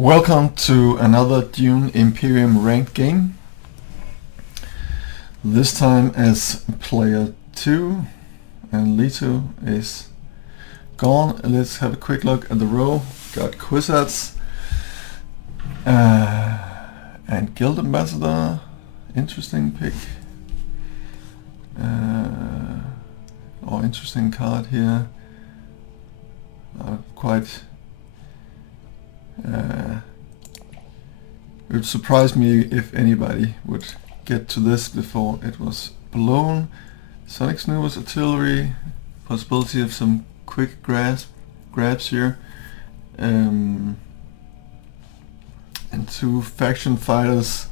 Welcome to another DUNE Imperium ranked game. This time as player 2, and Leto is gone. Let's have a quick look at the row. Got Quizats and Guild Ambassador. Interesting pick. Or interesting card here. Quite it would surprise me if anybody would get to this before it was blown. Sonic Snoopers artillery, possibility of some quick grabs here, and 2 faction fighters.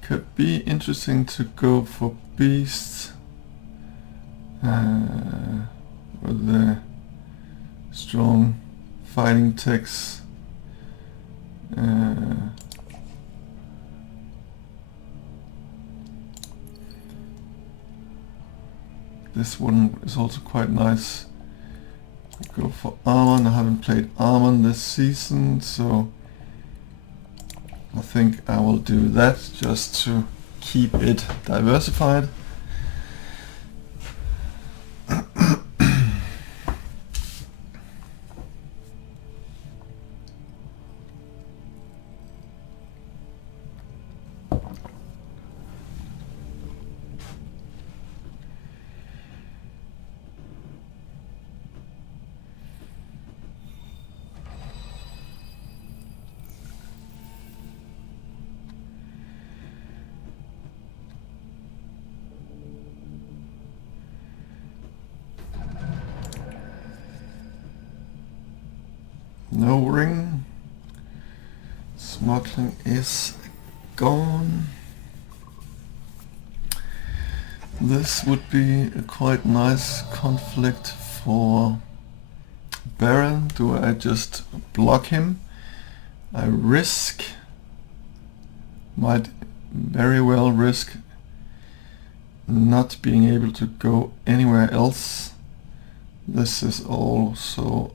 Could be interesting to go for beasts with the strong fighting techs. This one is also quite nice. Go for Arghmand. I haven't played Arghmand this season, so I think I will do that just to keep it diversified. No ring. Smuggling is gone. This would be a quite nice conflict for Baron. Do I just block him? I might very well risk not being able to go anywhere else. This is also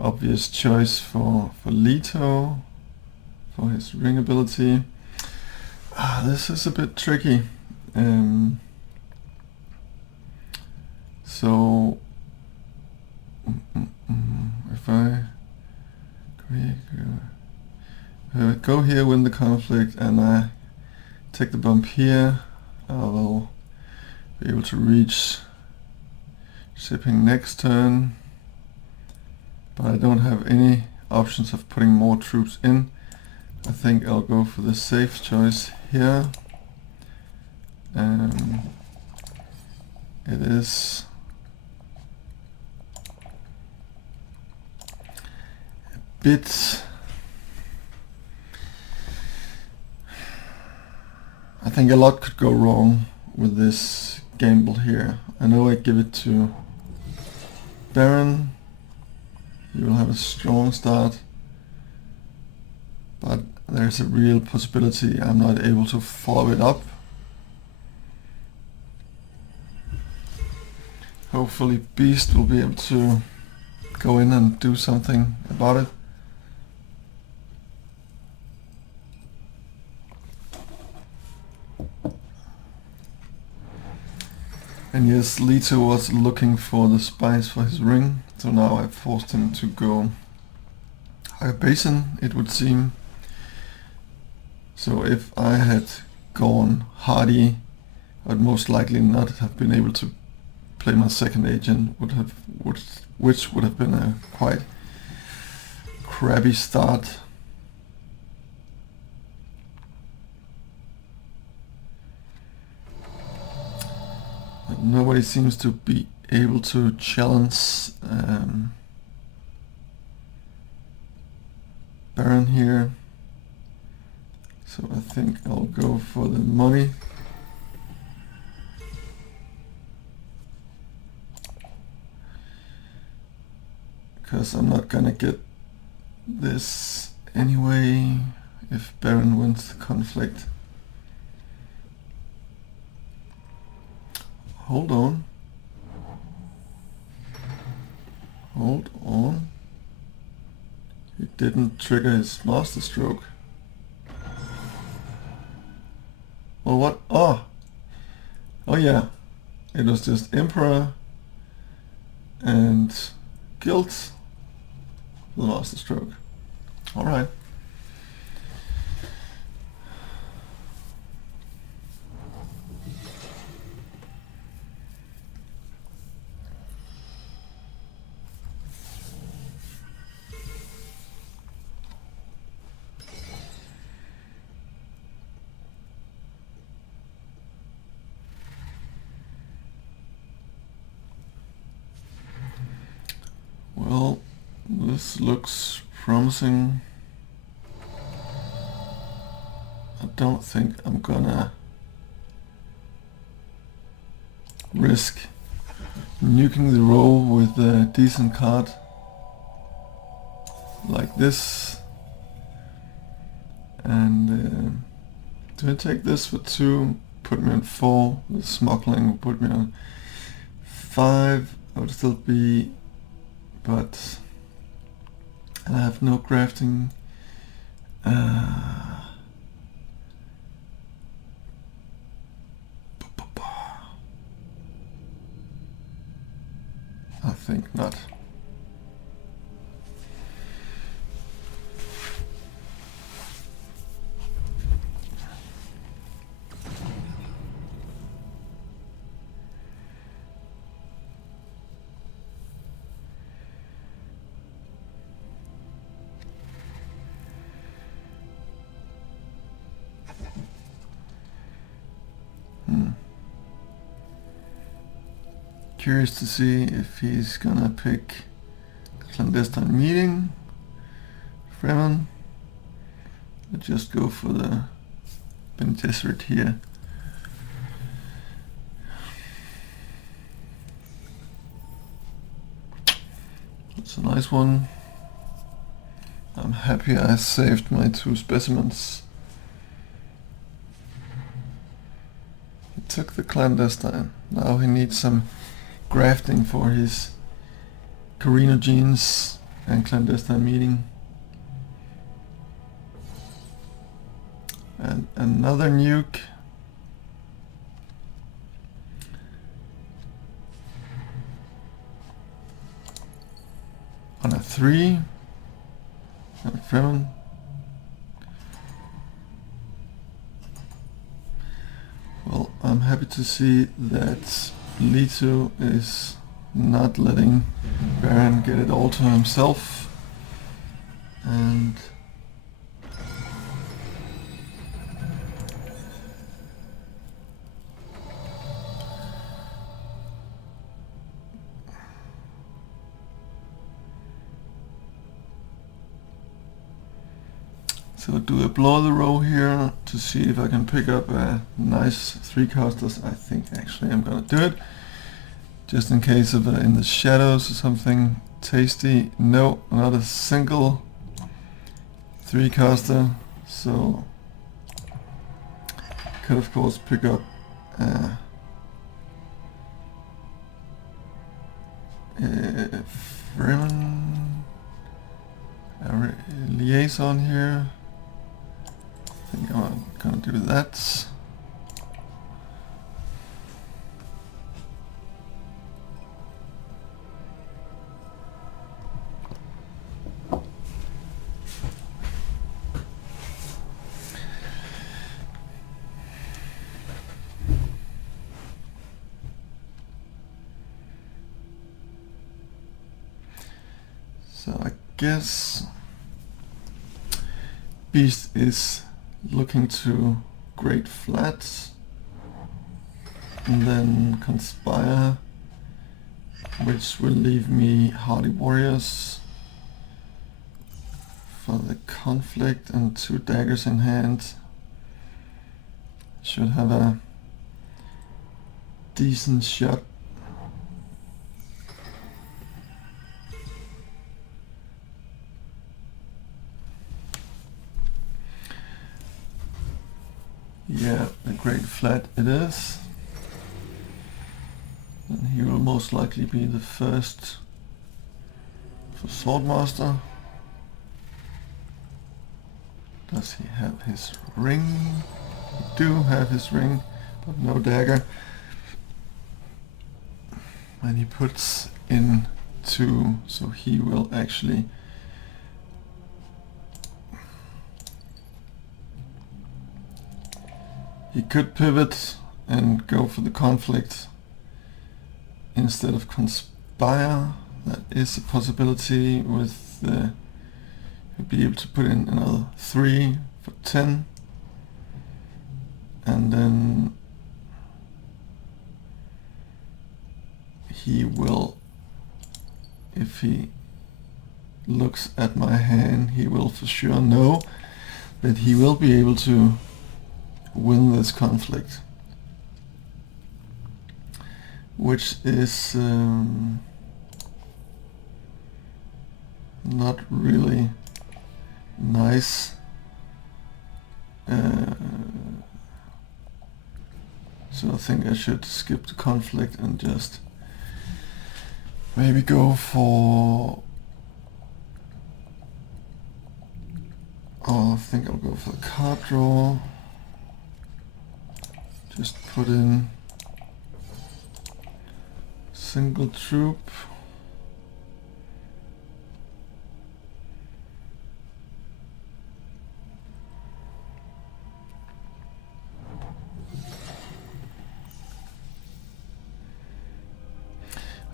obvious choice for Leto, for his ring ability. This is a bit tricky. So if I go here, win the conflict, and I take the bump here, I will be able to reach shipping next turn. But I don't have any options of putting more troops in. I think I'll go for the safe choice here. It is a bit... I think a lot could go wrong with this gamble here. I know I give it to Baron. You will have a strong start, but there's a real possibility I'm not able to follow it up. Hopefully Beast will be able to go in and do something about it. And yes, Leto was looking for the spice for his ring, so now I've forced him to go higher basin, it would seem. So if I had gone hardy, I'd most likely not have been able to play my second agent, which would have been a quite crappy start. But nobody seems to be able to challenge Baron here, so I think I'll go for the money. Because I'm not gonna get this anyway if Baron wins the conflict. Hold on. Hold on. It didn't trigger his master stroke. Well, what? Oh! Oh yeah. It was just Emperor and Guilt with master stroke. Alright. Well, this looks promising. I don't think I'm gonna risk nuking the row with a decent card like this. And do I take this for 2, put me on 4, the smuggling will put me on 5, I would still be, but I have no crafting. I think not. Curious to see if he's gonna pick clandestine meeting, Fremen, or just go for the Bene Gesserit here. That's a nice one. I'm happy I saved my 2 specimens. He took the clandestine. Now he needs some grafting for his carinogenes and clandestine meeting. And another nuke. On a 3. And Fremen. Well, I'm happy to see that Leto is not letting Baron get it all to himself, and so do I blow the row here to see if I can pick up a nice 3 casters? I think actually I'm gonna do it, just in case of in the shadows or something tasty. No, not a single 3 caster, so could of course pick up Fremen, a liaison here. I think I'm gonna do that. So I guess Beast is looking to Great Flats and then Conspire, which will leave me Hardy Warriors for the conflict and 2 daggers in hand. Should have a decent shot. Yeah, a Great Flat it is. he will most likely be the first for Swordmaster. Does he have his ring? He do have his ring, but no dagger. And he puts in 2, so he will actually he could pivot and go for the conflict instead of conspire. That is a possibility. With the he'll be able to put in another 3 for 10, and then he will, if he looks at my hand, he will for sure know that he will be able to win this conflict, which is not really nice. So I think I should skip the conflict and just maybe go for, I think I'll go for the card draw. Just put in single troop.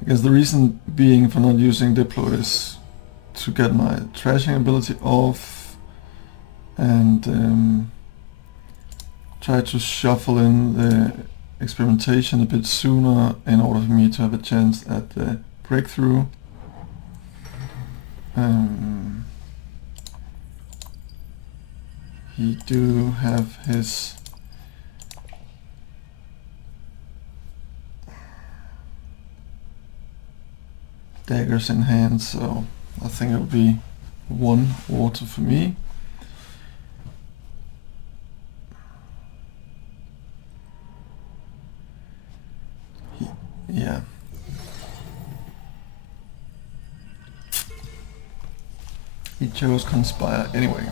I guess the reason being for not using Diplo is to get my trashing ability off and try to shuffle in the experimentation a bit sooner in order for me to have a chance at the breakthrough. He do have his daggers in hand, so I think it'll be 1 water for me. Yeah. He chose Conspire anyway.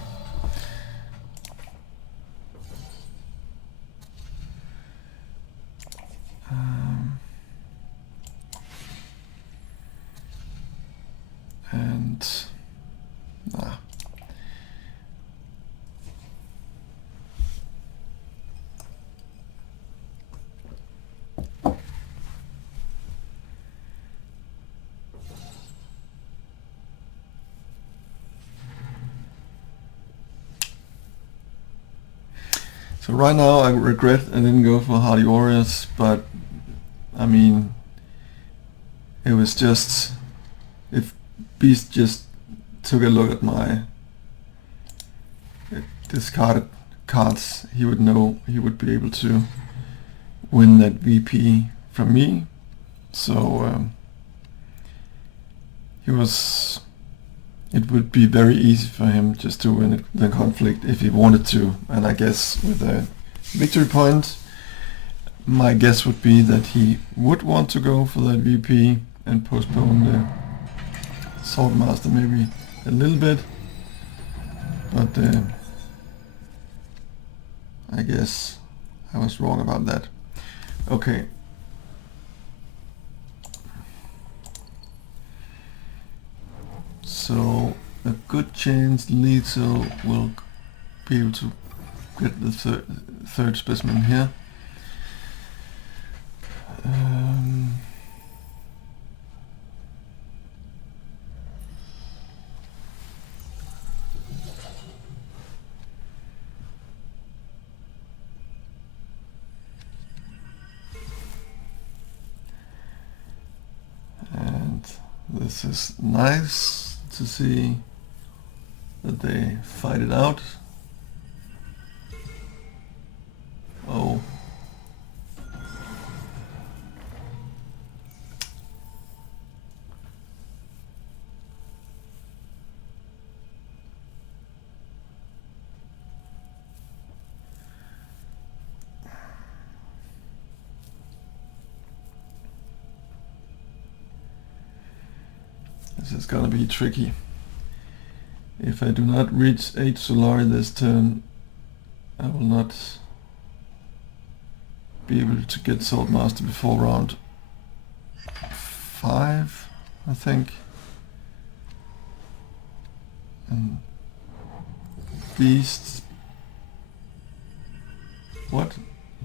So right now I regret I didn't go for Hardy Warriors, but I mean, it was just, if Beast just took a look at my discarded cards, he would know, he would be able to win that VP from me. So it would be very easy for him just to win the conflict if he wanted to. And I guess with a victory point, my guess would be that he would want to go for that VP and postpone the Swordmaster maybe a little bit. But I guess I was wrong about that. Okay. So a good chance Lethal will be able to get the third specimen here. And this is nice to see that they fight it out. Oh. This is gonna be tricky. If I do not reach 8 Solari this turn, I will not be able to get Saltmaster before round 5, I think. And Beasts. What?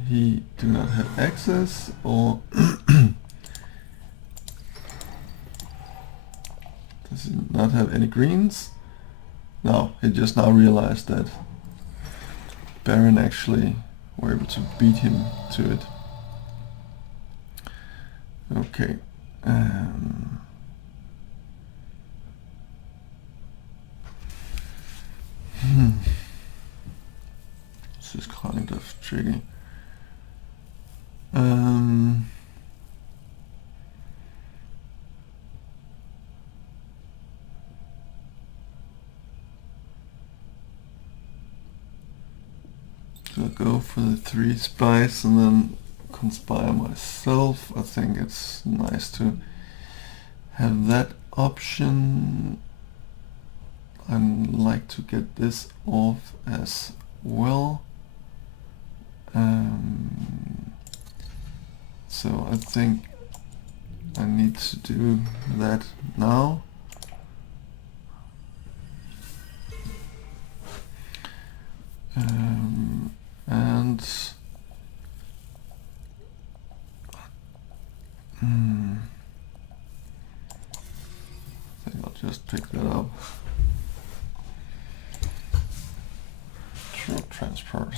He do not have access, or does he not have any greens? No, he just now realized that Baron actually were able to beat him to it. Okay. This is kind of tricky. So I'll go for the 3 spice and then conspire myself. I think it's nice to have that option. I'd like to get this off as well. So I think I need to do that now. I think I'll just pick that up. Sure, transport.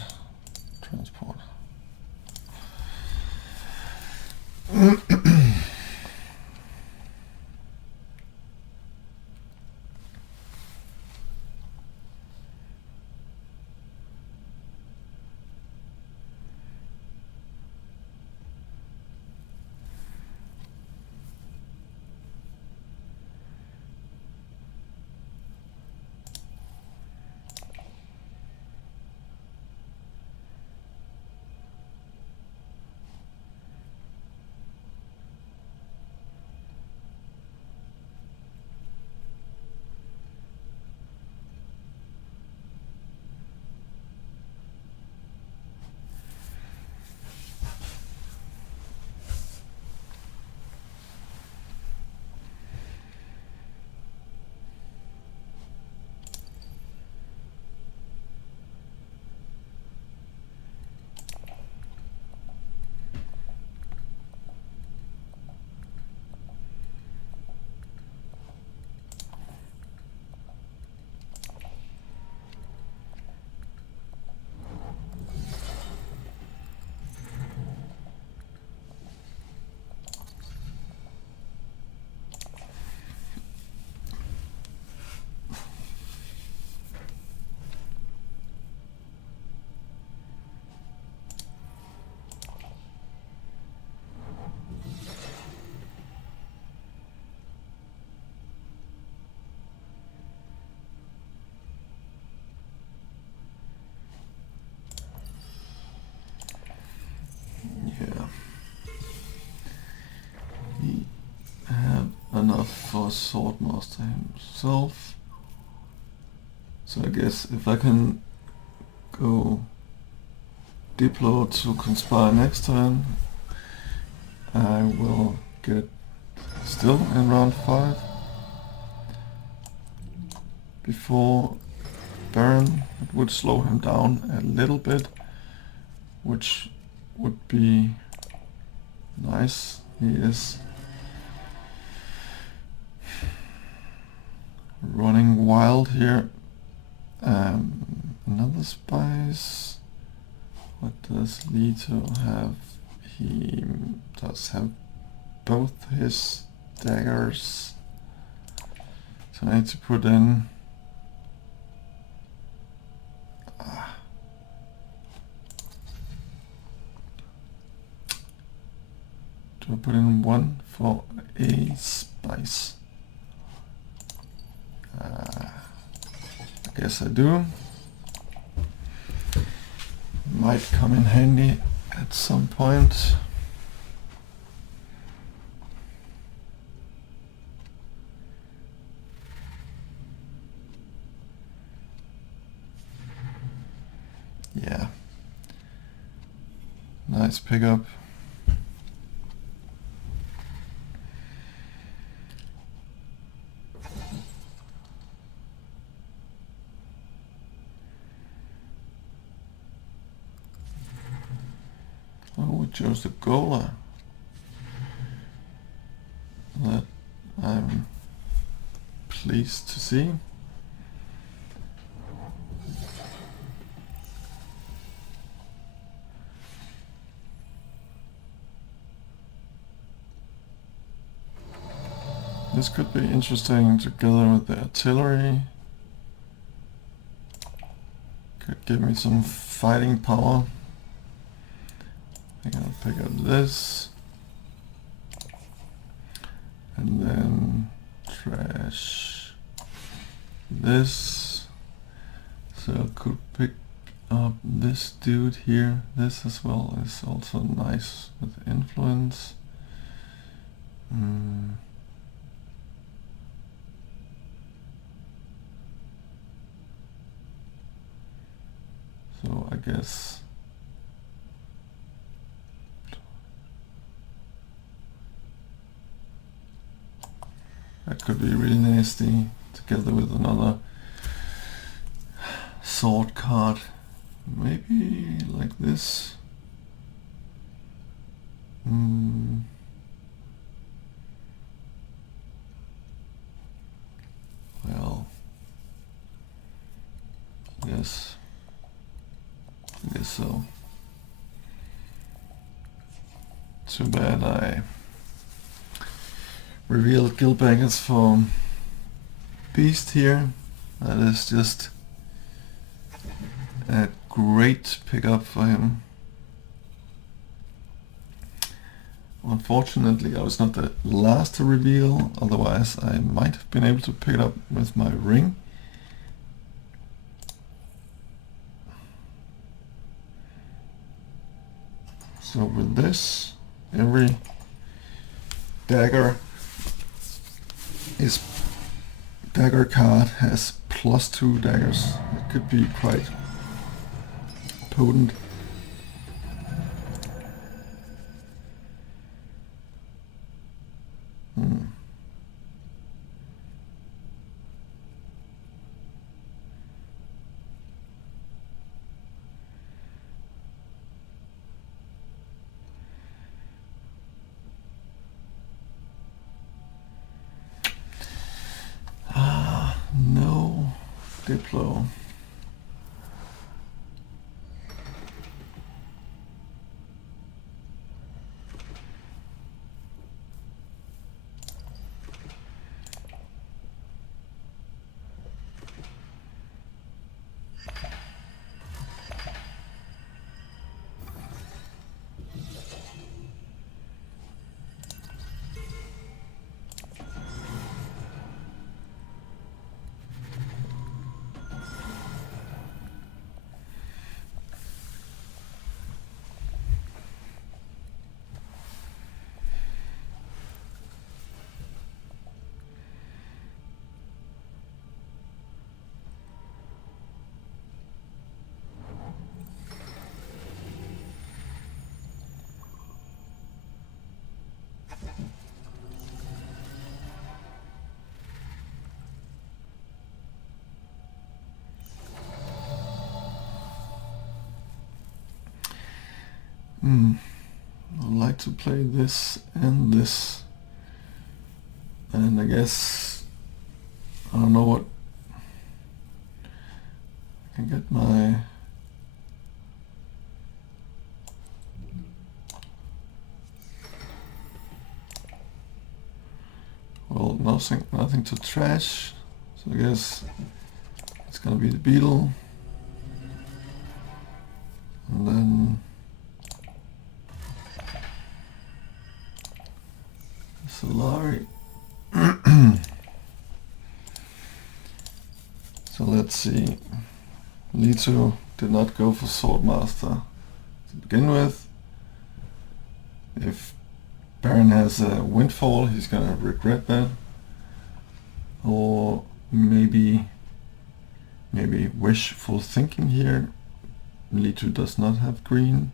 Enough for Swordmaster himself. So I guess if I can go Diplo to conspire next turn, I will get still in round 5 before Baron. It would slow him down a little bit, which would be nice. He is running wild here. Another spice. What does Leto have? He does have both his daggers. So I need to put in do I put in 1 for a spice? I guess I do. Might come in handy at some point. Nice pickup. Oh, we chose the Gola. That I'm pleased to see. This could be interesting together with the artillery. Could give me some fighting power. I think I'll pick up this. And then trash this. So I could pick up this dude here. This as well is also nice with influence. So I guess that could be really nasty together with another sword card. Maybe like this. Well, yes. I guess so. Too bad I revealed guild bankers for Beast here. That is just a great pickup for him. Unfortunately, I was not the last to reveal, otherwise I might have been able to pick it up with my ring. So with this, every dagger card has +2 daggers. It could be quite potent. No Diplo. I'd like to play this and this, and I guess I don't know what I can get my nothing to trash, so I guess it's gonna be the beetle, and then Solari. So let's see. Lito did not go for Swordmaster to begin with. If Baron has a windfall, he's gonna regret that. Or maybe wishful thinking here. Lito does not have green.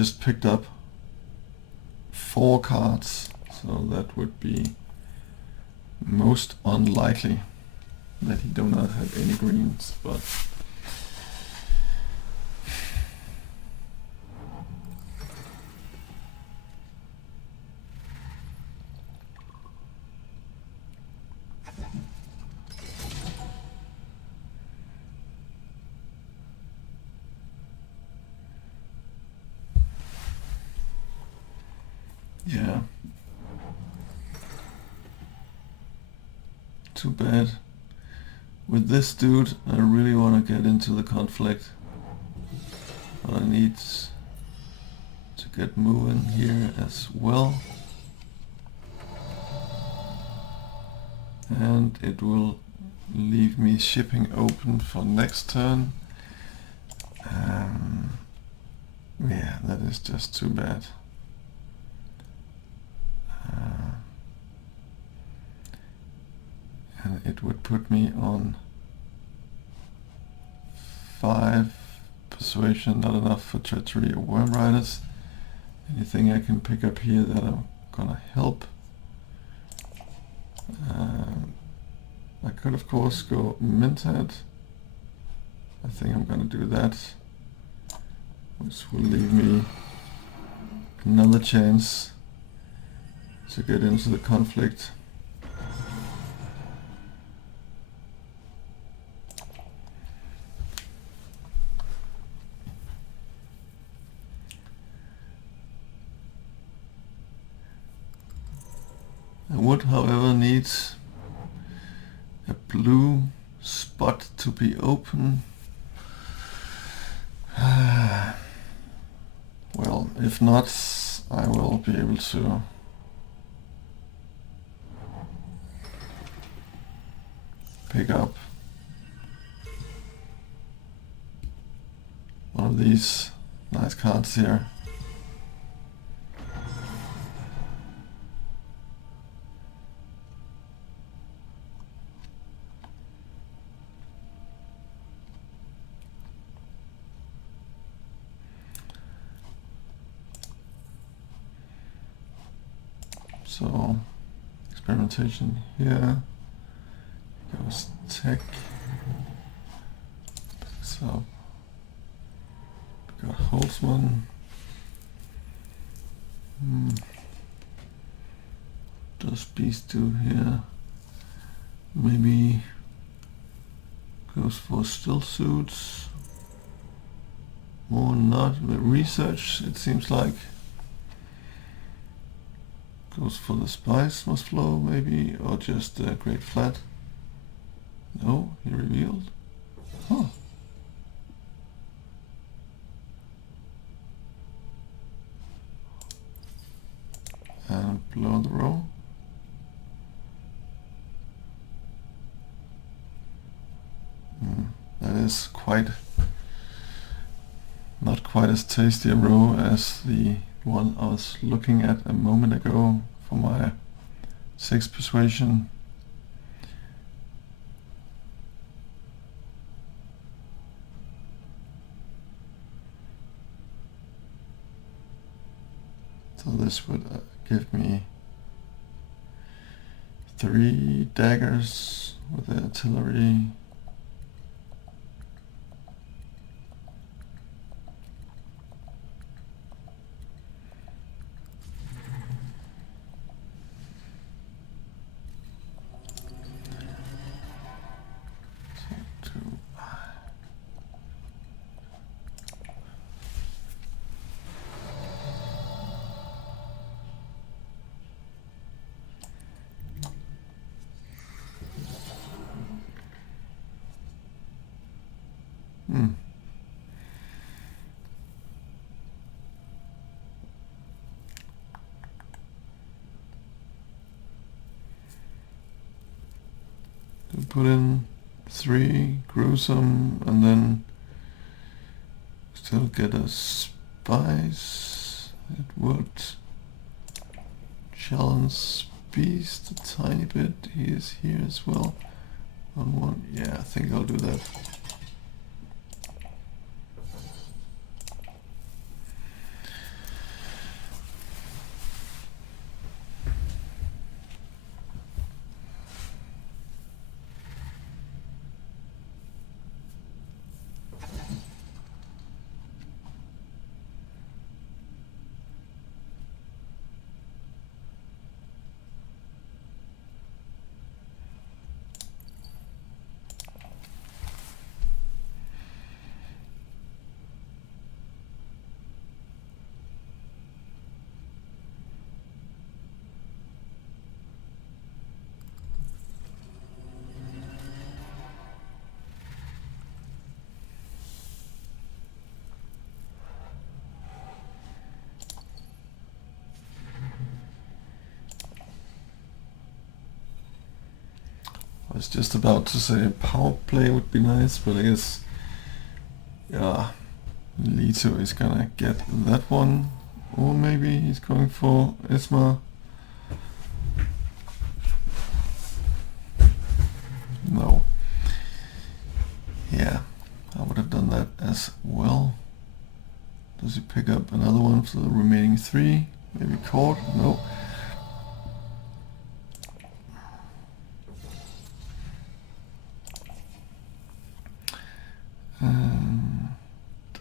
just picked up 4 cards, so that would be most unlikely that he do not have any greens, but yeah, too bad. With this dude, I really want to get into the conflict, but I need to get moving here as well. And it will leave me shipping open for next turn. Yeah, that is just too bad. And it would put me on 5 persuasion, not enough for treachery or worm riders. Anything I can pick up here that I'm gonna help. I could of course go Minted. I think I'm gonna do that, which will leave me another chance to get into the conflict. I would, however, need a blue spot to be open. Well, if not, I will be able to pick up one of these nice cards here. So, experimentation here, goes tech, so we got Holtzman, does Beast do here, maybe goes for still suits, or not, research it seems like. Goes for the spice must flow maybe, or just great flat. No, he revealed. Huh. And below the row. That is not quite as tasty a row as the one I was looking at a moment ago for my 6 persuasion. So this would give me 3 daggers with the artillery. Put in 3 gruesome and then still get a spice. It would challenge Beast a tiny bit. He is here as well on 1. Yeah, I think I'll do that. was just about to say power play would be nice, but I guess, yeah, Leto is gonna get that one. Or maybe he's going for Isma. No. Yeah, I would have done that as well. Does he pick up another one for the remaining 3? Maybe court? No.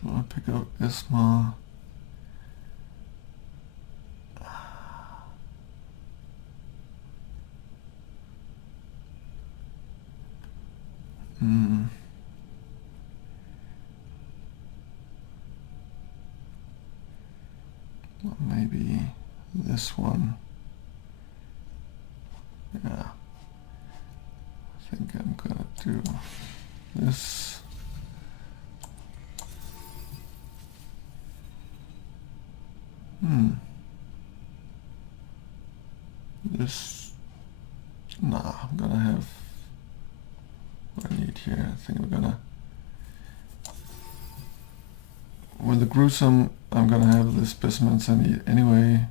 Do I pick up Isma? Well, maybe this one. Yeah. I think I'm gonna do this. This. Nah, I'm gonna have what I need here. I think I'm gonna. With the gruesome, I'm gonna have the specimens I need anyway.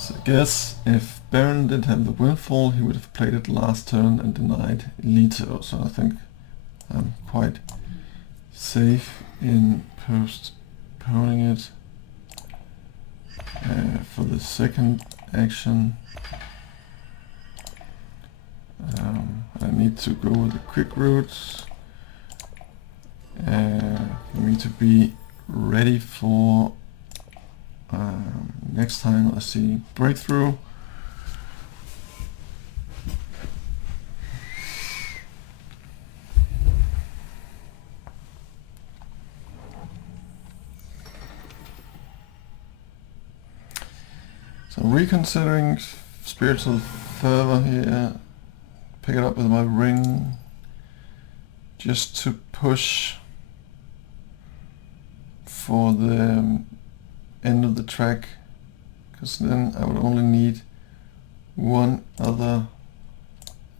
So I guess if Baron didn't have the windfall, he would have played it last turn and denied Leto. So I think I'm quite safe in postponing it. For the second action, I need to go with the quick route. For me to be ready for next time I see breakthrough. So I'm reconsidering spiritual fervor here. Pick it up with my ring just to push for the end of the track, because then I would only need one other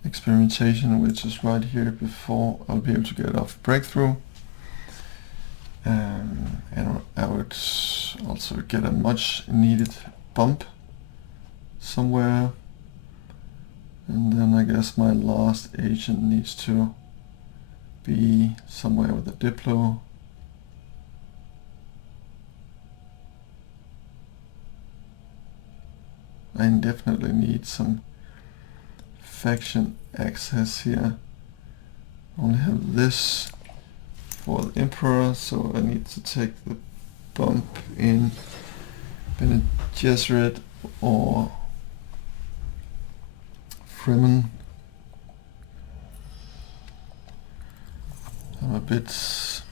experimentation, which is right here, before I'll be able to get off breakthrough. And I would also get a much needed bump somewhere. And then I guess my last agent needs to be somewhere with a Diplo. I definitely need some faction access here. I only have this for the Emperor, so I need to take the bump in Bene Gesserit or Fremen. I'm a bit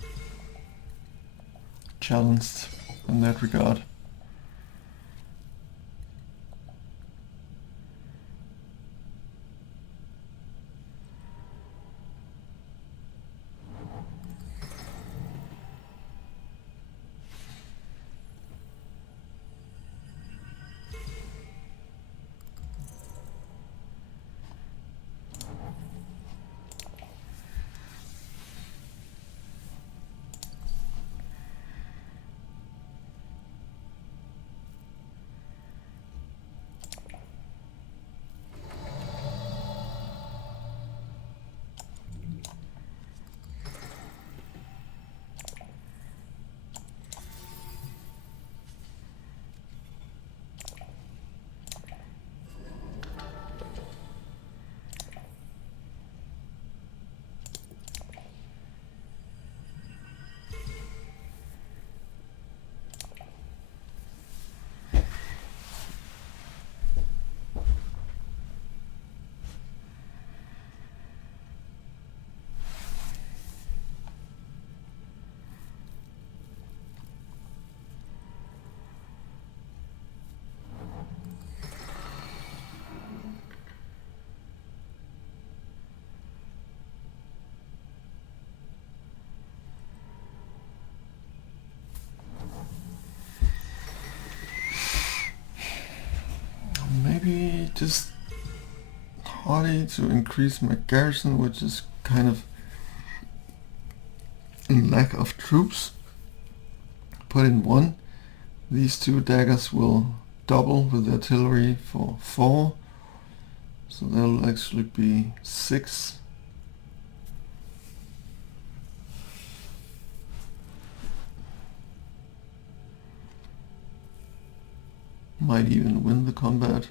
challenged in that regard. Maybe just hardy to increase my garrison, which is kind of in lack of troops. Put in 1. These 2 daggers will double with the artillery for 4. So that'll actually be 6. Might even win the combat.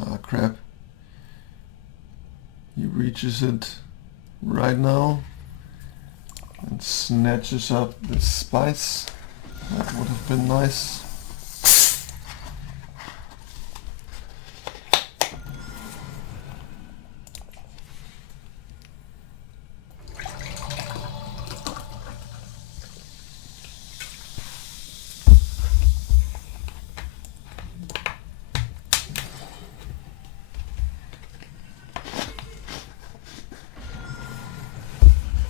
Ah, crap. He reaches it right now and snatches up the spice. That would have been nice.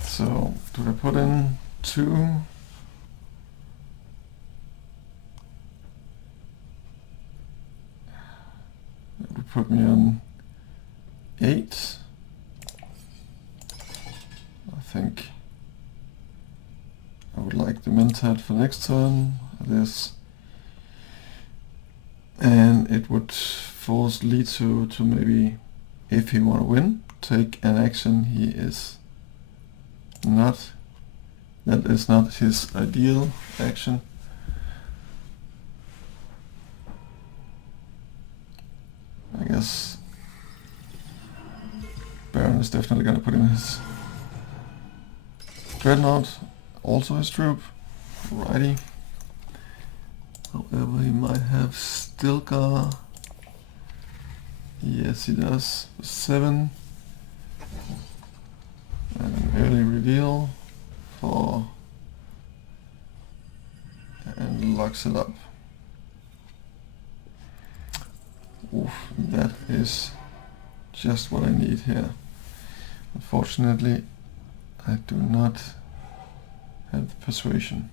So, do I put in 2? That would put me on 8. I think I would like the mentat for next turn, this. And it would force Lee to maybe, if he want to win, take an action he is not, that is not his ideal action. I guess Baron is definitely gonna put in his Dreadnought, also his troop. Righty. However, he might have Stilgar. Yes, he does. 7. And an early reveal for, and locks it up. Oof, that is just what I need here. Unfortunately, I do not have the persuasion.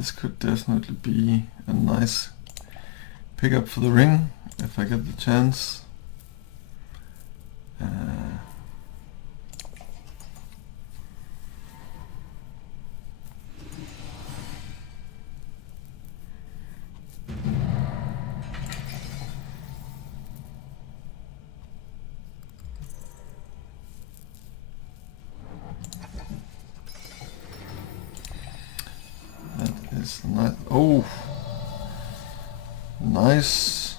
this could definitely be a nice pickup for the ring if I get the chance. That is nice. Oh, nice.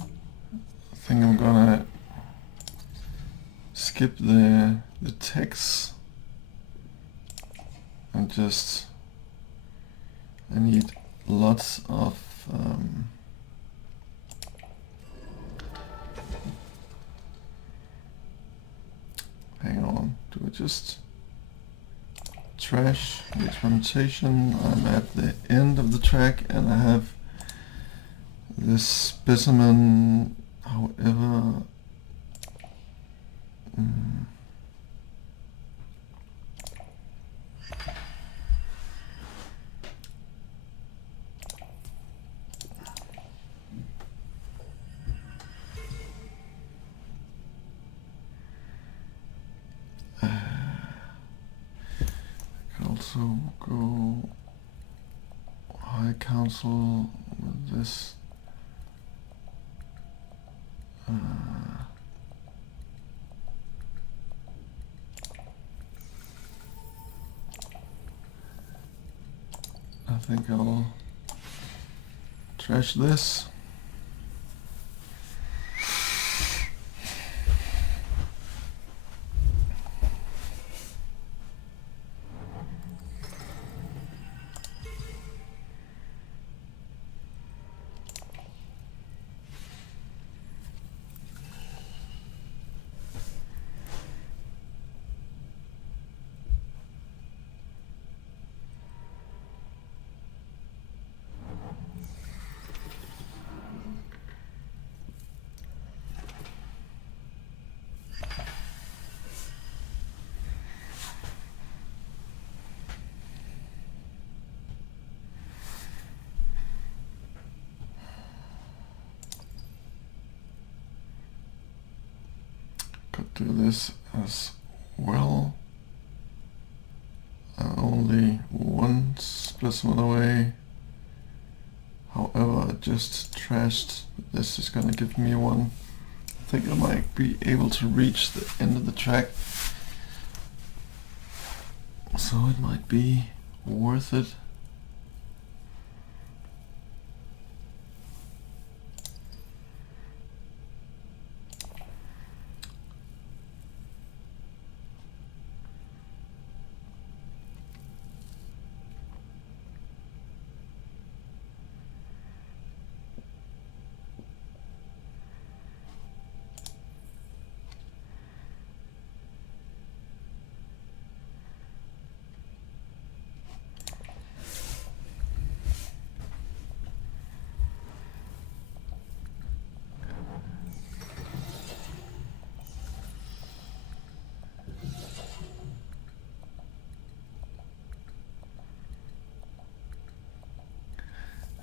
I think I'm gonna skip the text and just, I need lots of hang on, do I just trash the experimentation? I'm at the end of the track and I have this specimen, however, also go high council with this. I think I'll trash this. Could do this as well. Only one specimen away. However, I just trashed. This is gonna give me one. I think I might be able to reach the end of the track. So it might be worth it.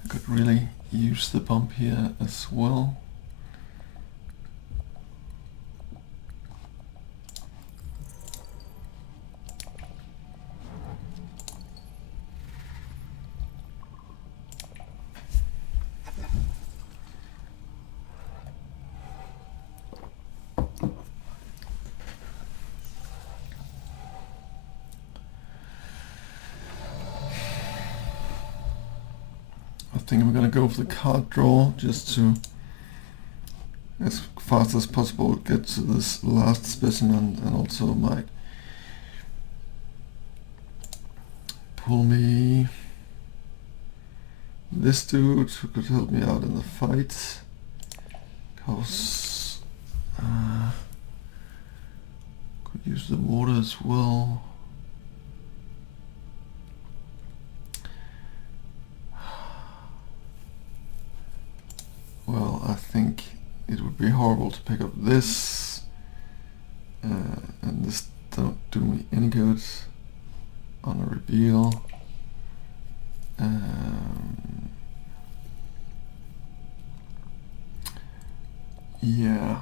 Could really use the bump here as well. I think I'm gonna go for the card draw just to, as fast as possible, get to this last specimen, and also might pull me this dude who could help me out in the fight, because could use the water as well. Well, I think it would be horrible to pick up this, and this don't do me any good. on a reveal. Yeah,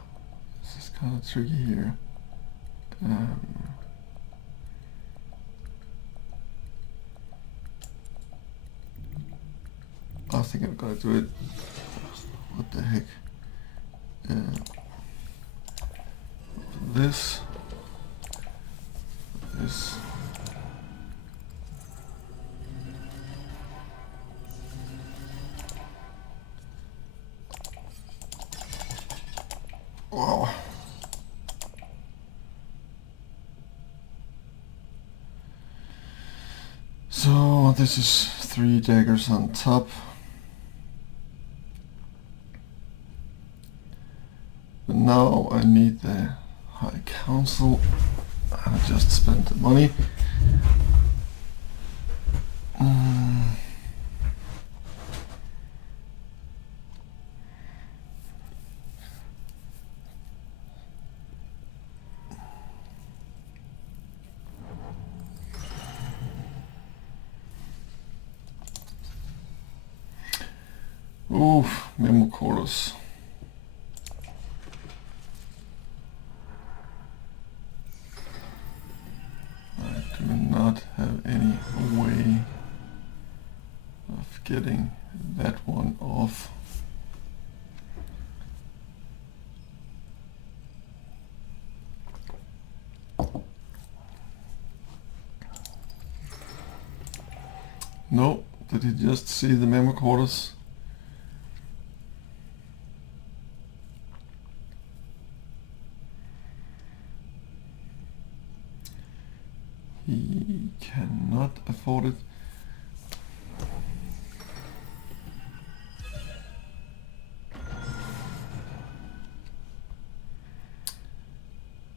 this is kind of tricky here. I think I'm gonna do it. What the heck? This. Wow. So this is 3 daggers on top. But now I need the High Council. I just spent the money. Oof, memo quarters. I do not have any way of getting that one off. No, did he just see the memo quarters? He cannot afford it.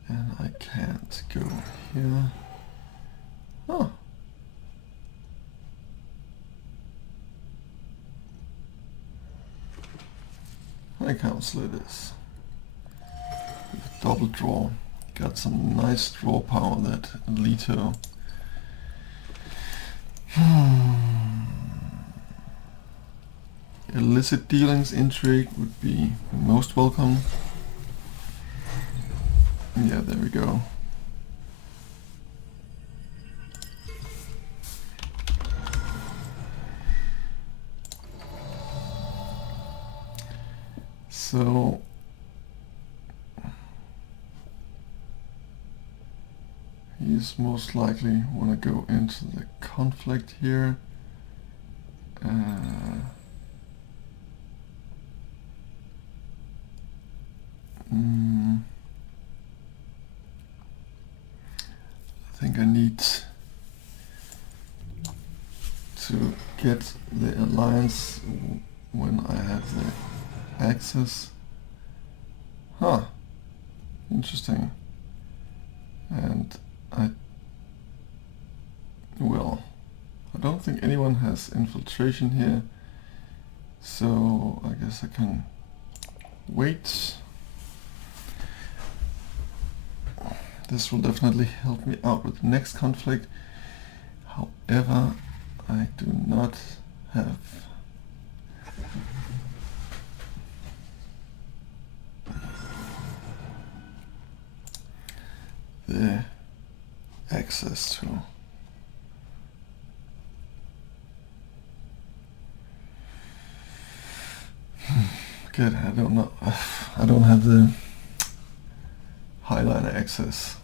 And I can't go here. Oh. I cancel this. Double draw. Got some nice draw power, that Leto. Illicit dealings intrigue would be most welcome. Yeah, there we go. So he's most likely want to go into the conflict here. I think I need to get the alliance when I have the access. Huh. Interesting. And I don't think anyone has infiltration here, so I guess I can wait. This will definitely help me out with the next conflict. However, I do not have the access to good, I don't know. I don't have the highlighter access.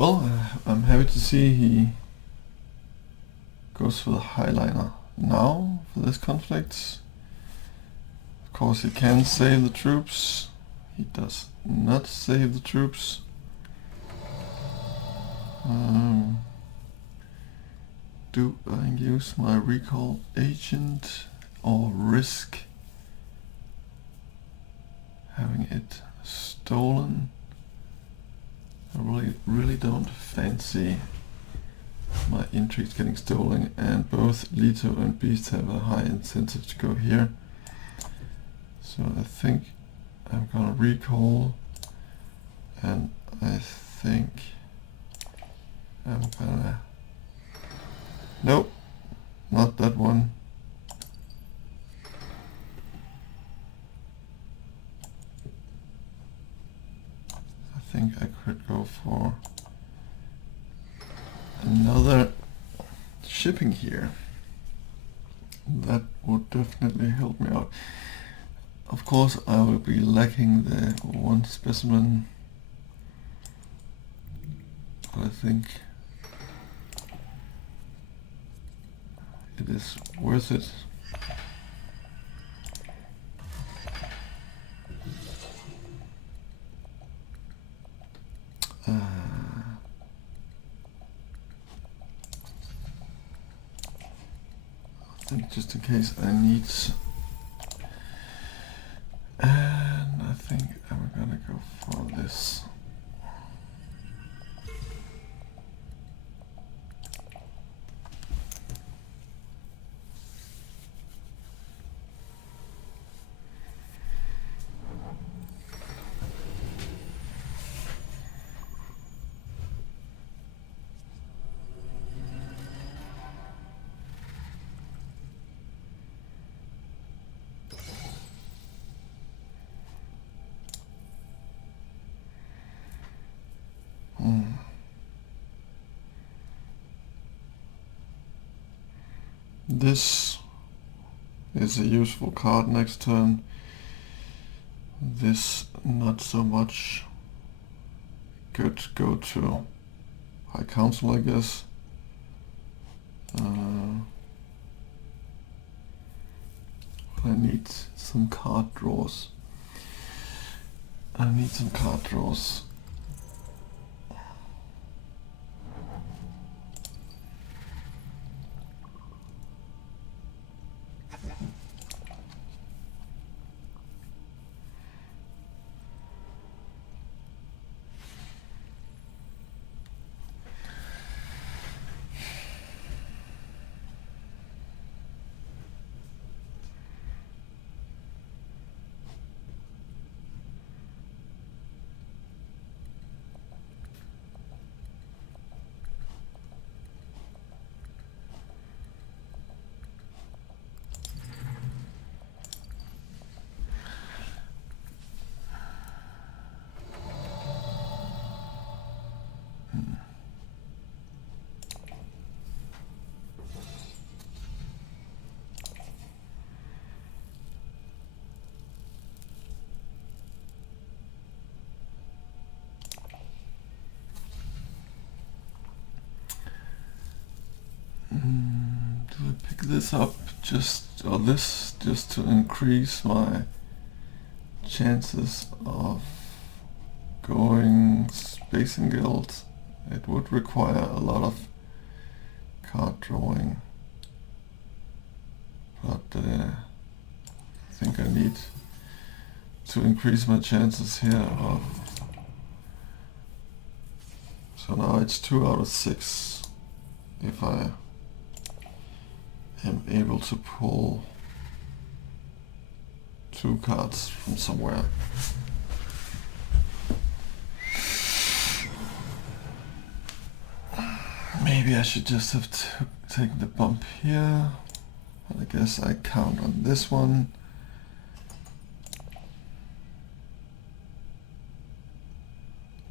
Well, I'm happy to see he goes for the highliner now for this conflict. Of course he can save the troops. He does not save the troops. Do I use my recall agent or risk having it stolen? I really don't fancy my intrigues getting stolen, and both Leto and Beast have a high incentive to go here. So I think I'm gonna recall, and I think I'm gonna... Nope, not that one. I think I could go for another shipping here. That would definitely help me out. Of course I will be lacking the one specimen, but I think it is worth it. I think just in case I need, and I think I'm gonna go for this. This is a useful card next turn. This not so much. Could go to High Council, I guess. I need some card draws. Do I pick this up just to increase my chances of going Spacing Guild? It would require a lot of card drawing, but I think I need to increase my chances here of... So now it's 2 out of 6 if I am able to pull 2 cards from somewhere. Maybe I should just have taken the bump here, but I guess I count on this one.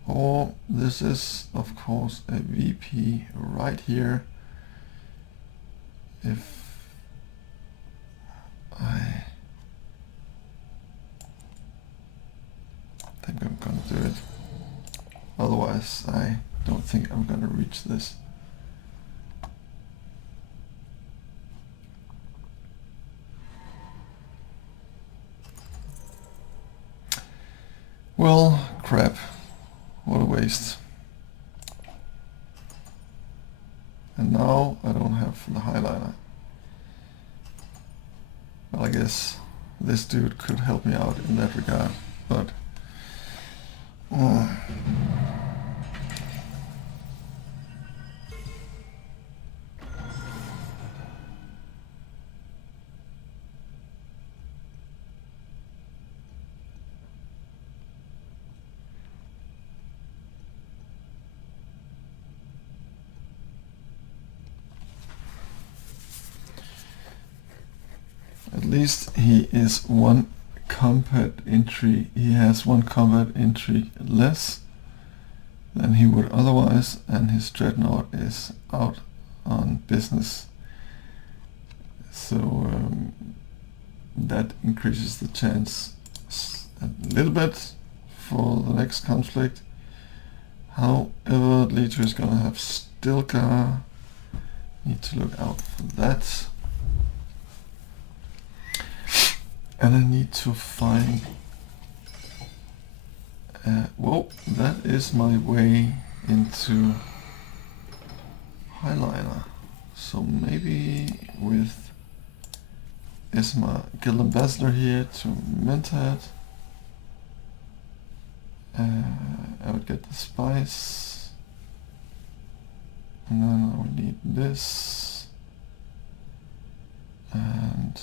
Or this is of course a VP right here. If I think I'm gonna do it, otherwise I don't think I'm gonna reach this. Well, crap. What a waste. And now I don't have the highlighter. Well, I guess this dude could help me out in that regard, but at least he is one combat entry. He has one combat entry less than he would otherwise, and his dreadnought is out on business. So that increases the chance a little bit for the next conflict. However, Leto is gonna have Stilgar. Need to look out for that. And I need to find... whoa, that is my way into highliner. So maybe with Isma Guild Ambassador here to Mentat, I would get the spice. And then I would need this. And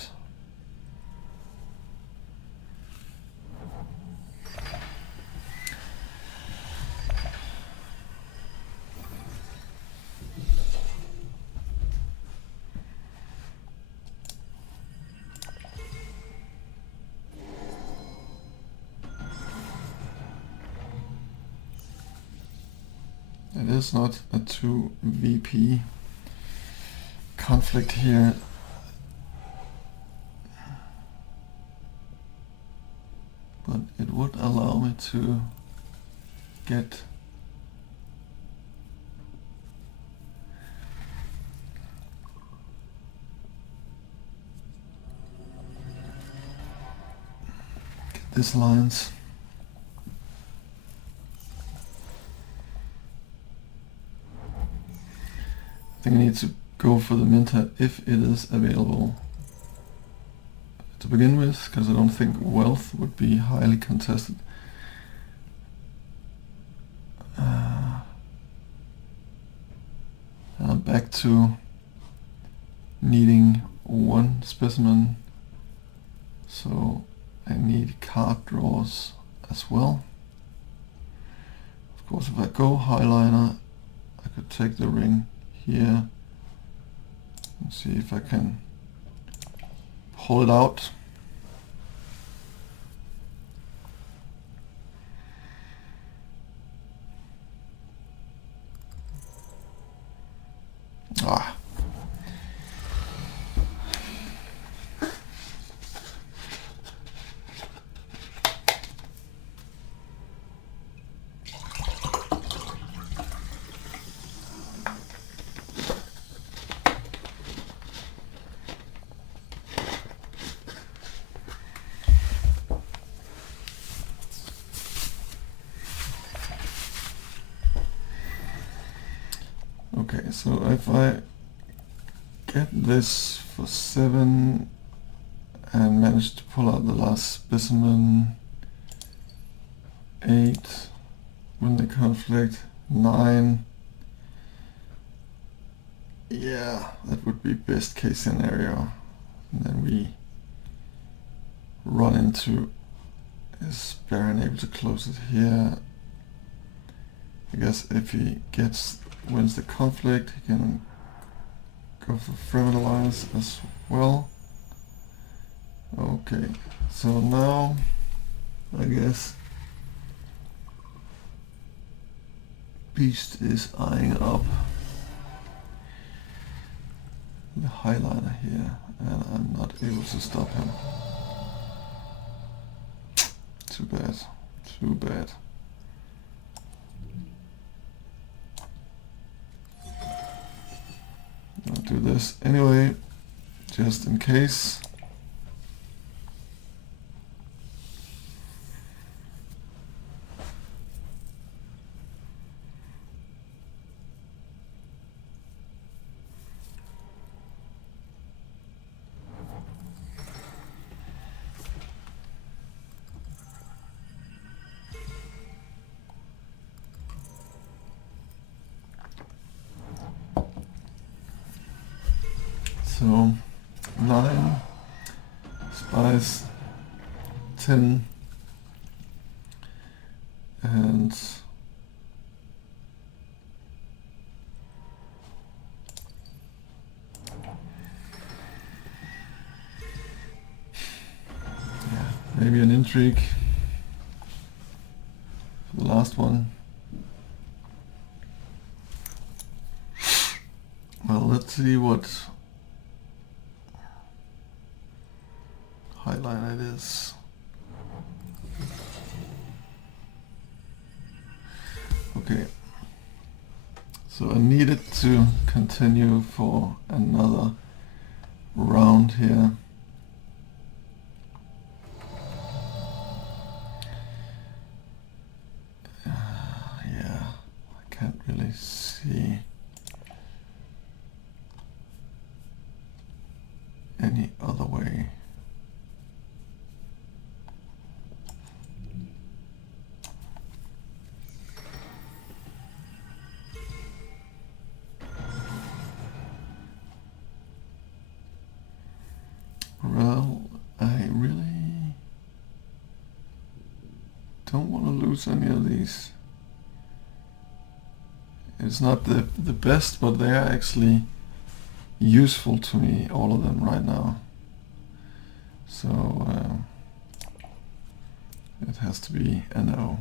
it is not a 2 VP conflict here. But it would allow me to get this lines. I think I need to go for the Mentat if it is available to begin with, because I don't think wealth would be highly contested. I'm back to needing one specimen, so I need card draws as well. Of course, if I go highliner, I could take the ring here and see if I can pull it out. Ah. Okay, so if I get this for 7 and manage to pull out the last specimen, 8, win the conflict, 9, yeah, that would be best case scenario. And then we run into, is Baron able to close it here? I guess if he wins the conflict, he can go for Fremen Alliance as well. Okay, so now I guess Beast is eyeing up the highliner here, and I'm not able to stop him. Too bad, too bad. do this anyway, just in case. So 9, spice 10, and yeah, maybe an intrigue for the last one. Well, let's see what highlight it is. Okay, so I needed to continue for another round here. Yeah, I can't really see any other way. Well, I really don't want to lose any of these. It's not the best, but they are actually useful to me, all of them right now. So it has to be a no.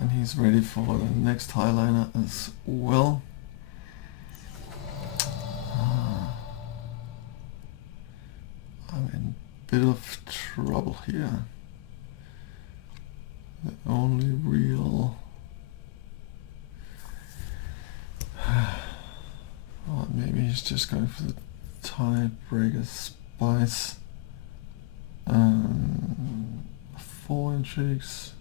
And he's ready for the next highliner as well. I'm in a bit of trouble here. The only real... well, maybe he's just going for the tiebreaker spice. 4 intrigues.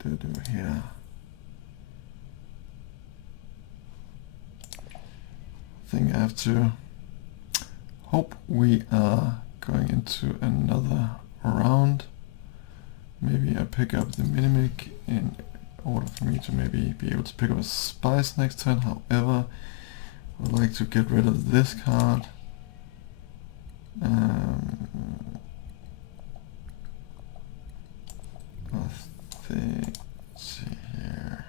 do here. I think I have to hope we are going into another round. Maybe I pick up the mimic in order for me to maybe be able to pick up a spice next turn. However, I would like to get rid of this card. Let's see here.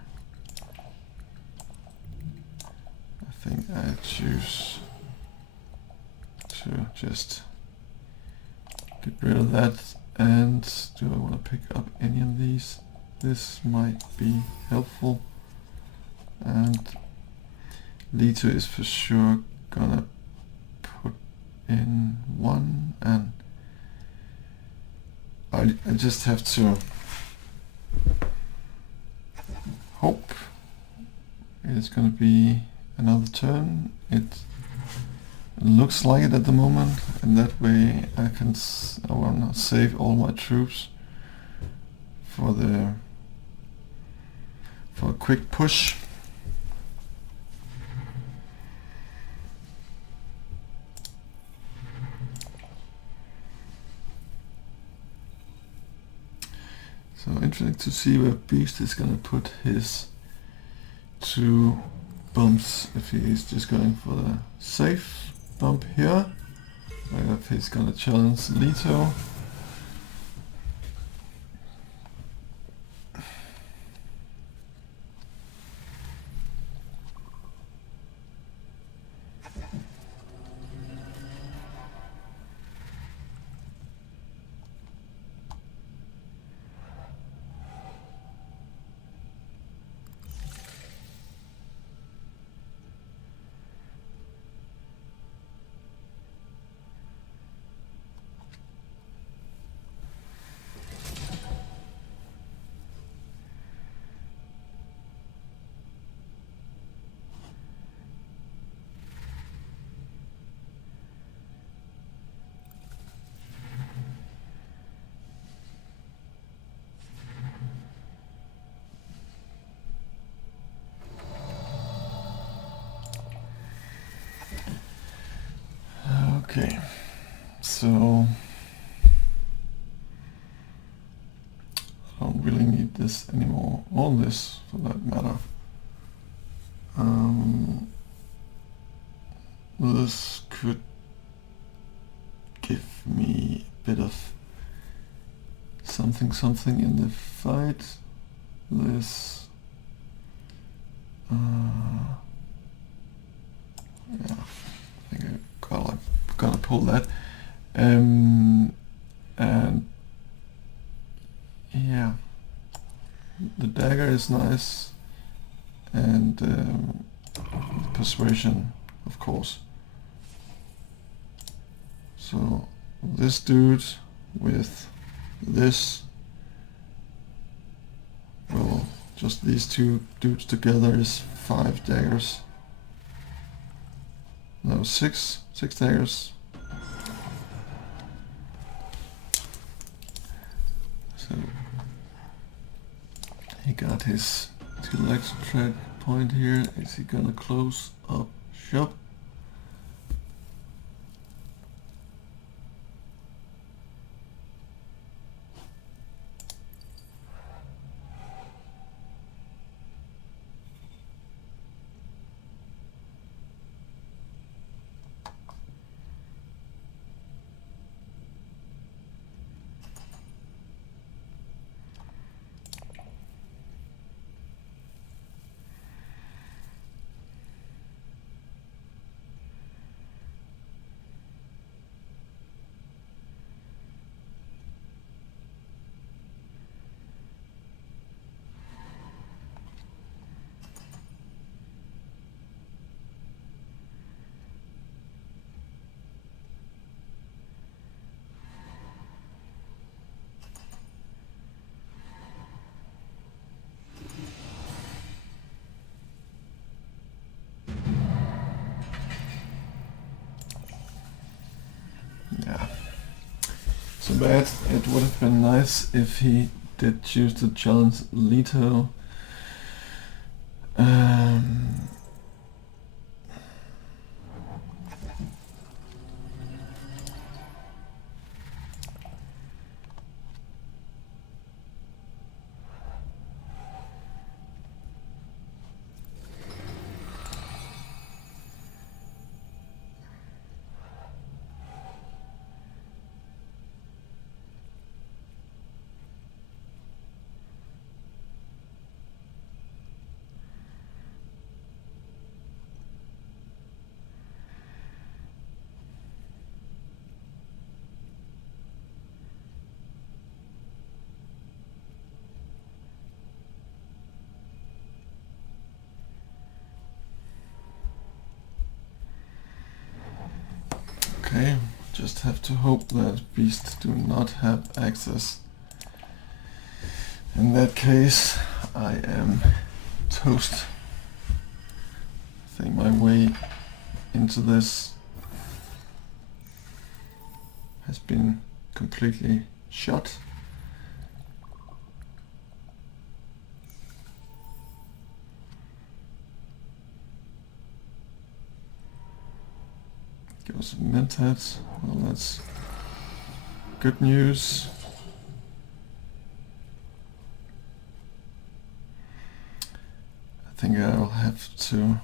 I think I choose to just get rid of that. And do I want to pick up any of these? This might be helpful. And Lito is for sure gonna put in one, and I just have to hope it's gonna be another turn. It looks like it at the moment, and that way I can I wanna save all my troops for a quick push. So interesting to see where Beast is gonna put his 2 bumps, if he is just going for the safe bump here, or if he's gonna challenge Lito. Okay, so I don't really need this anymore, all this for that matter. This could give me a bit of something in the fight. This, yeah, I think I'm gonna pull that. And yeah, the dagger is nice, and persuasion, of course. So this dude with this, well, just these 2 dudes together is 5 daggers. No, 6 daggers. So he got his 2 legs track point here. Is he gonna close up shop? So bad. It would have been nice if he did choose to challenge Leto. Okay, just have to hope that beasts do not have access. In that case, I am toast. I think my way into this has been completely shot. Goes minted. Well, that's good news. I think I'll have to.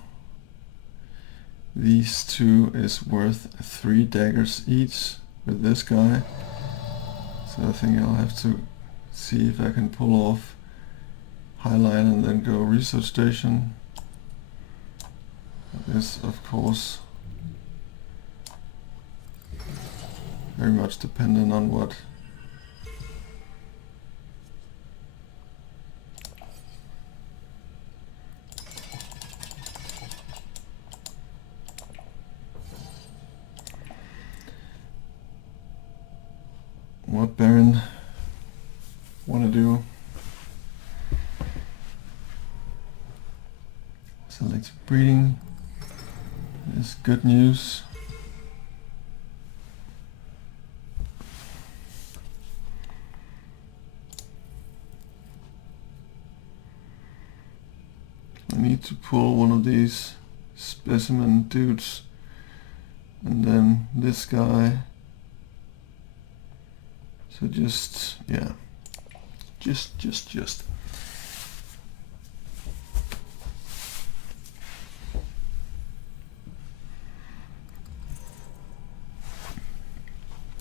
These two is worth 3 daggers each with this guy. So I think I'll have to see if I can pull off Highline and then go research station. That is, of course, very much dependent on what Baron want to do. Select breeding is good news. I need to pull one of these specimen dudes, and then this guy. So just, yeah, just.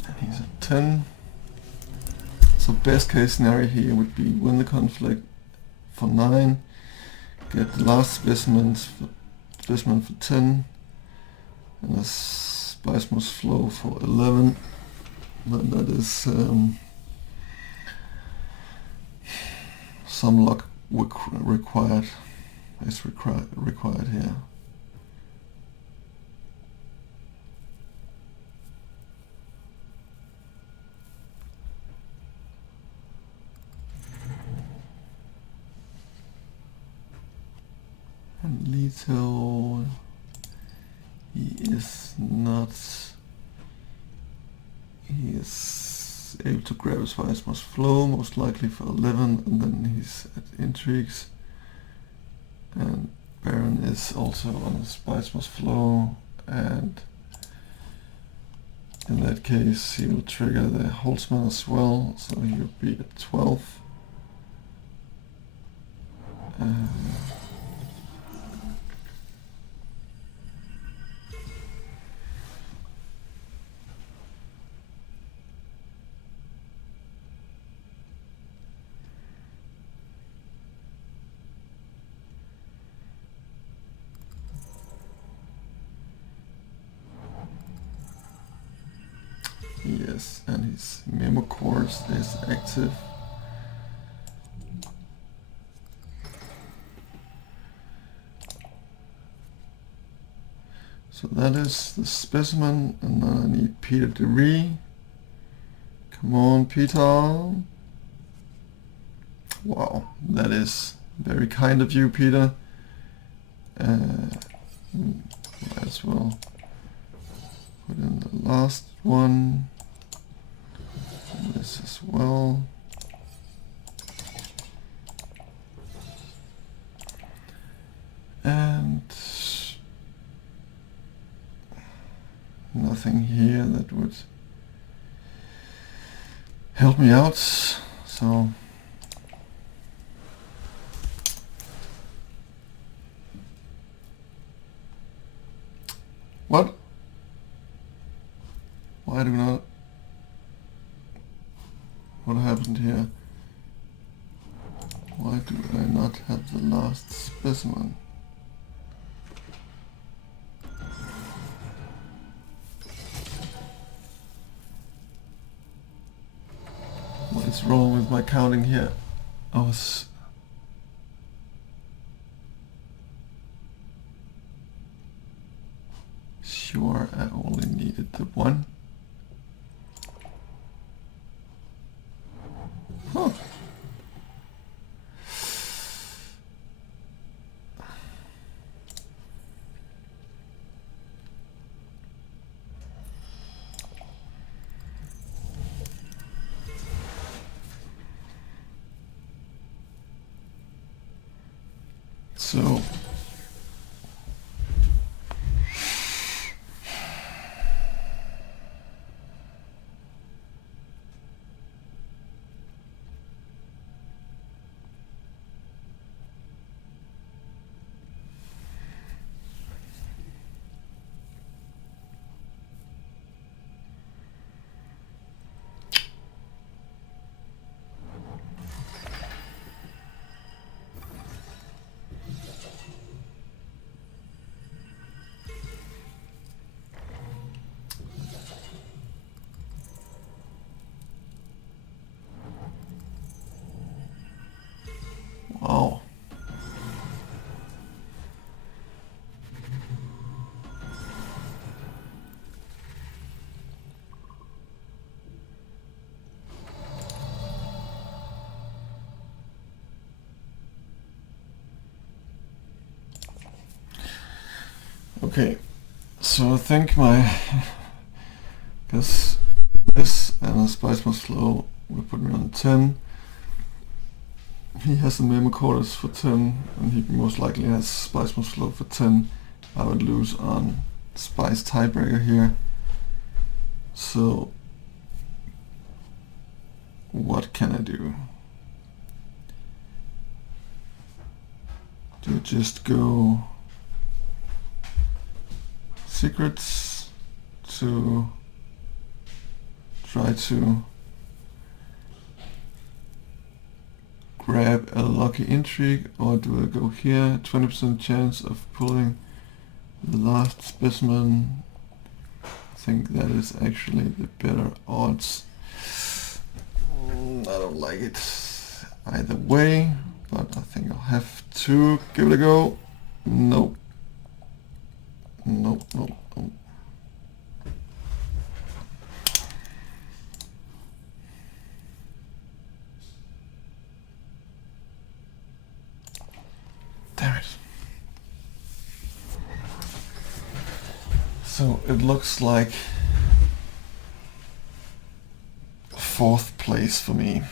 And he's at 10. So best case scenario here would be win the conflict for 9, get the last specimen for 10, and a spice must flow for 11. But that is some luck required. Is required here. And Leto, he is not. He is able to grab his spice must flow, most likely for 11, and then he's at intrigues. And Baron is also on spice must flow, and in that case he will trigger the Holtzman as well, so he'll be at 12. Yes, and his memo course is active. So that is the specimen, and then I need Peter DeRee. Come on, Peter. Wow, that is very kind of you, Peter. Might as well put in the last one. this as well. And nothing here that would help me out, so what? Why do not? What happened here? Why do I not have the last specimen? What is wrong with my counting here? I was sure I only needed the one. Huh. So wow. Okay, so I think guess this and a spice must flow will put me on 10. He has the memo quarters for 10, and he most likely has spice must flow for 10. I would lose on spice tiebreaker here. So what can I do? Do I just go secrets to try to grab a lucky intrigue, or do I go here? 20% chance of pulling the last specimen. I think that is actually the better odds. I don't like it either way, but I think I'll have to give it a go. Nope. Nope, nope, nope. Damn it. So it looks like 4th place for me.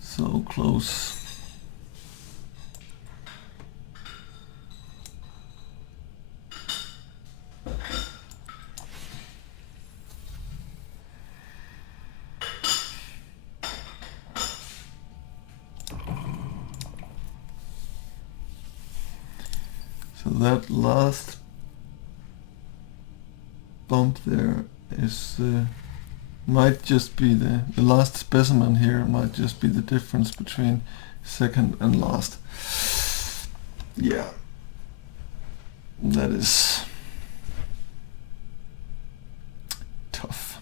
So close. So that last bump there is might just be the last specimen here might just be the difference between second and last. Yeah, that is tough.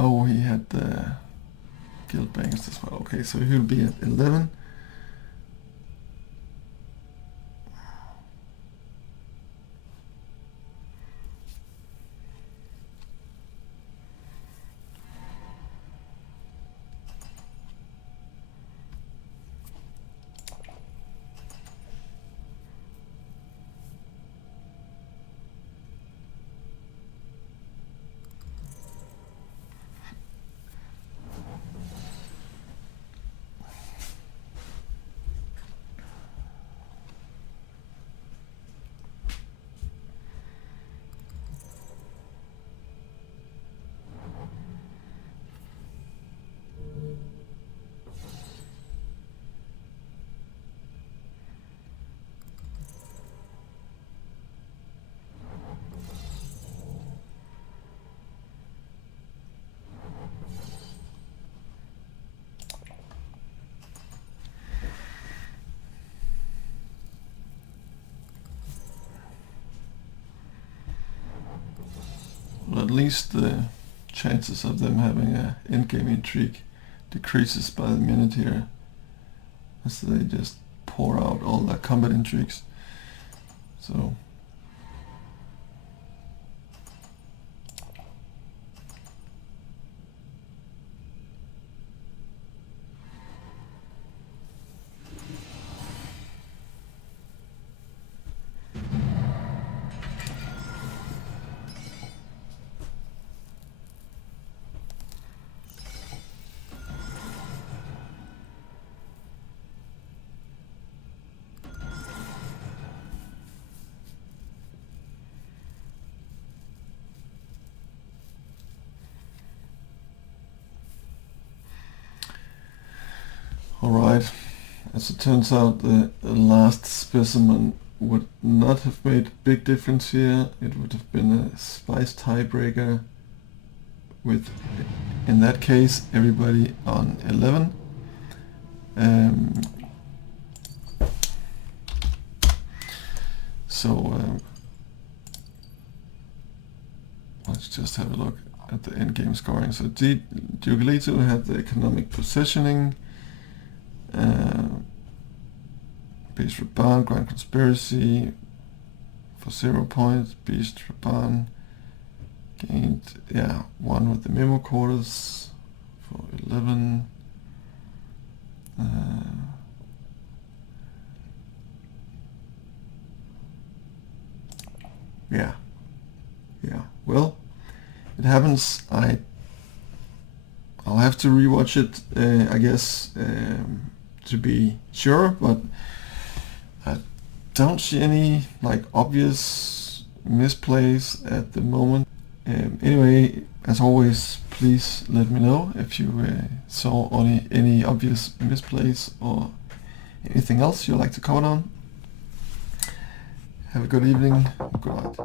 Oh, he had the guild bangers as well. Okay, so he'll be at 11. Well, at least the chances of them having an endgame intrigue decreases by the minute here, as they just pour out all their combat intrigues. So alright, as it turns out, the last specimen would not have made a big difference here. It would have been a spice tiebreaker with, in that case, everybody on 11. Let's just have a look at the endgame scoring. So Dugalito had the economic positioning, Beast Raban, Grand Conspiracy for 0 points. Beast Raban gained, 1 with the memo quarters for 11. Well, it happens. I'll have to rewatch it, I guess, to be sure, but I don't see any obvious misplays at the moment. Anyway, as always, please let me know if you saw any obvious misplays or anything else you'd like to comment on. Have a good evening. Good night.